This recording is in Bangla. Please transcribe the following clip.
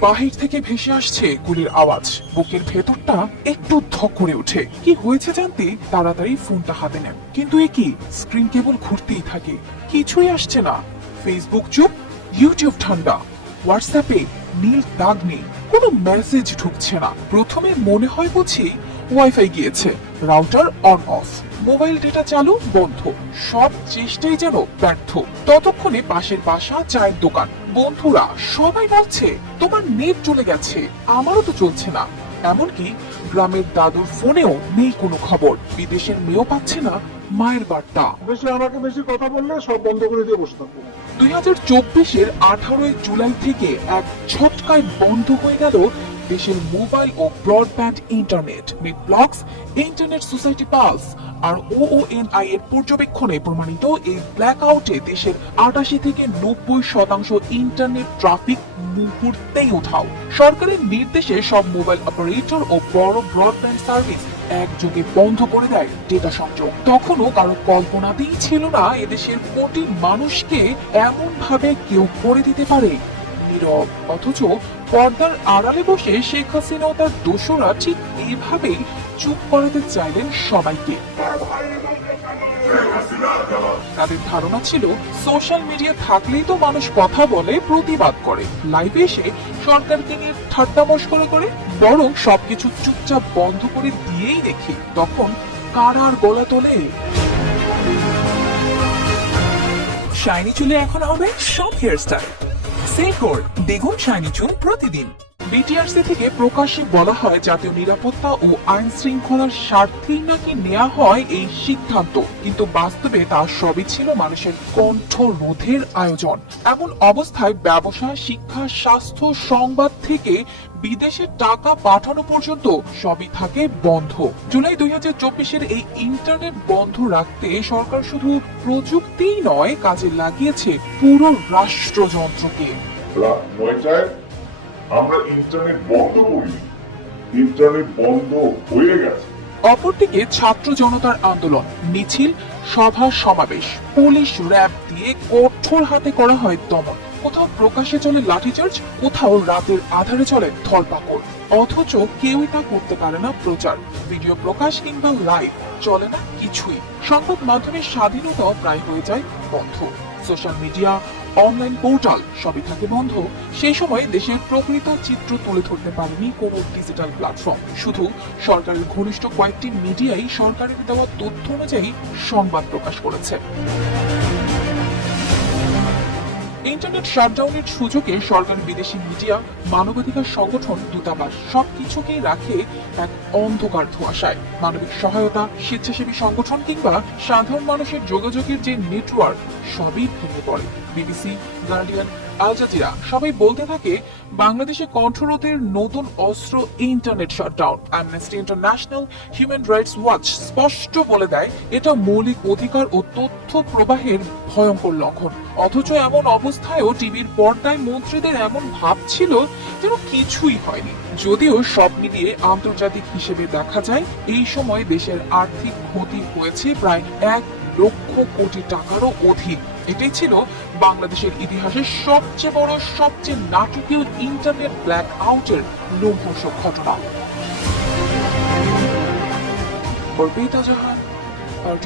বাহির থেকে ভেসে আসছে গুলির আওয়াজ। বুকের ভেতরটা একটু ধক করে ওঠে। কি হয়েছে জানতে তাড়াতাড়ি ফোনটা হাতে নেন। কিন্তু এ কি? স্ক্রিন কেবল ঘুরতেই থাকে। কিছুই আসছে না। ফেসবুক চুপ ইউটিউব ঠান্ডা। হোয়াটসঅ্যাপে নীল দাগ নেই। কোনো মেসেজ ঢুকছে না। প্রথমে মনে হয় বুঝি ওয়াইফাই গিয়েছে। Router on off mobile data চালু, বন্ধ। সব চেষ্টাই যেন ব্যর্থ। ততক্ষণে পাশের বাসা, চায়ের দোকান। বন্ধুরা সবাই বলছে তোমার নেট চলে গেছে আমারও তো চলছে না। এমনকি গ্রামের দাদুর ফোনেও নেই কোনো খবর বিদেশের মেয়েও পাচ্ছে না মায়ের বার্তা। বেশি আমাকে বেশি কথা বললে সব বন্ধ করে দিয়ে বসে থাকব। দুই হাজার চব্বিশের আঠারোই জুলাই থেকে এক ছটকায় বন্ধ হয়ে গেল দেশের মোবাইল ও broadband internet NetBlocks Internet Society Pulse আর ওওএনআই এর পর্যবেক্ষণে প্রমাণিত এই ব্ল্যাক আউটে দেশের আটাশি থেকে নব্বই শতাংশ ইন্টারনেট ট্রাফিক মুহূর্তেই উঠাও সরকারের নির্দেশে সব মোবাইল অপারেটর ও বড় ব্রডব্যান্ড সার্ভিস একযোগে বন্ধ করে দেয় ডেটা সংযোগ। তখনও কারও কল্পনাতেই ছিল না এদেশের কোটি মানুষকে এমন ভাবে কেউ করে দিতে পারে। নীরব, অথচ পর্দার আড়ালে বসে শেখ হাসিনা ও তার দোষরা ঠিক এইভাবেই চুপ করাতে চাইলেন সবাইকে। তাদের ধারণা ছিল, সোশ্যাল মিডিয়া থাকলেই তো মানুষ কথা বলে, প্রতিবাদ করে। লাইভে এসে সরকারকে নিয়ে ঠাট্টা মস্করা করে, বরং সবকিছু চুপচাপ বন্ধ করে দিয়েই দেখি তখন কারার গলা তোলে। শাইনি চুলে এখন হবে সব হেয়ারস্টাইল সিল্কোর দ্বিগুণ শাইনি প্রতিদিন। বিটিআরসি থেকে প্রকাশ্যে বলা হয় জাতীয় নিরাপত্তা ও আইন শৃঙ্খলার স্বার্থেই নাকি নেওয়া হয় এই সিদ্ধান্ত। কিন্তু বাস্তবে তা সবই ছিল মানুষের কণ্ঠ রোধের আয়োজন। এমন অবস্থায় ব্যবসা, শিক্ষা, স্বাস্থ্য, সংবাদ থেকে বিদেশে টাকা পাঠানো পর্যন্ত সবই থাকে বন্ধ। জুলাই দুই হাজার চব্বিশের এই ইন্টারনেট বন্ধ রাখতে সরকার শুধু প্রযুক্তিই নয়, কাজে লাগিয়েছে পুরো রাষ্ট্রযন্ত্রকে। রাত নয়টায় আমরা ইন্টারনেট বন্ধ করি। ইন্টারনেট বন্ধ হয়ে গেছে। অপরদিকে ছাত্র জনতার আন্দোলন, মিছিল, সভা, সমাবেশ। পুলিশ র্যাব দিয়ে কঠোর হাতে করা হয় দমন। কোথাও প্রকাশ্যে চলে লাঠিচার্জ, কোথাও রাতের আধারে চলে ধরপাকড়। অথচ কেউই তা করতে পারে না প্রচার। ভিডিও প্রকাশ কিংবা লাইভ চলে না কিছুই। সংবাদ মাধ্যমের স্বাধীনতা প্রায় হয়ে যায় বন্ধ। সোশ্যাল মিডিয়া অনলাইন পোর্টাল সবই থাকে বন্ধ। সেই সময় দেশের প্রকৃত চিত্র তুলে ধরতে পারেনি কোনো ডিজিটাল প্ল্যাটফর্ম শুধু সরকারের ঘনিষ্ঠ কয়েকটি মিডিয়াই সরকারের দেওয়া তথ্য অনুযায়ী সংবাদ প্রকাশ করেছে। ইন্টারনেট শাটডাউনের সুযোগে সরকার বিদেশি মিডিয়া, মানবাধিকার সংগঠন, দূতাবাস সবকিছুকেই রাখে এক অন্ধকার ধোঁয়াশায়। মানবিক সহায়তা, স্বেচ্ছাসেবী সংগঠন কিংবা সাধারণ মানুষের যোগাযোগের যে নেটওয়ার্ক, সবই ভেঙে পড়ে। বিবিসি, গার্ডিয়ান, আল জাজিরা সবাই বলতে থাকে বাংলাদেশে কণ্ঠরোধের নতুন অস্ত্র internet shutdown. Amnesty International Human Rights Watch স্পষ্ট বলে দেয়, এটা মৌলিক অধিকার ও তথ্য প্রবাহের ভয়ঙ্কর লক্ষণ। অথচ এমন অবস্থায়ও টিভির পর্দায় মন্ত্রীদের এমন ভাব ছিল যেন কিছুই হয়নি। যদিও সব মিলিয়ে আন্তর্জাতিক হিসেবে দেখা যায়, এই সময় দেশের আর্থিক ক্ষতি হয়েছে প্রায় এক লক্ষ কোটি টাকারও অধিক। এটাই ছিল বাংলাদেশের ইতিহাসের সবচেয়ে বড়, সবচেয়ে নাটকীয় ইন্টারনেট ব্ল্যাক আউটের লোমহর্ষক ঘটনা। অর্পিতা জাহান আর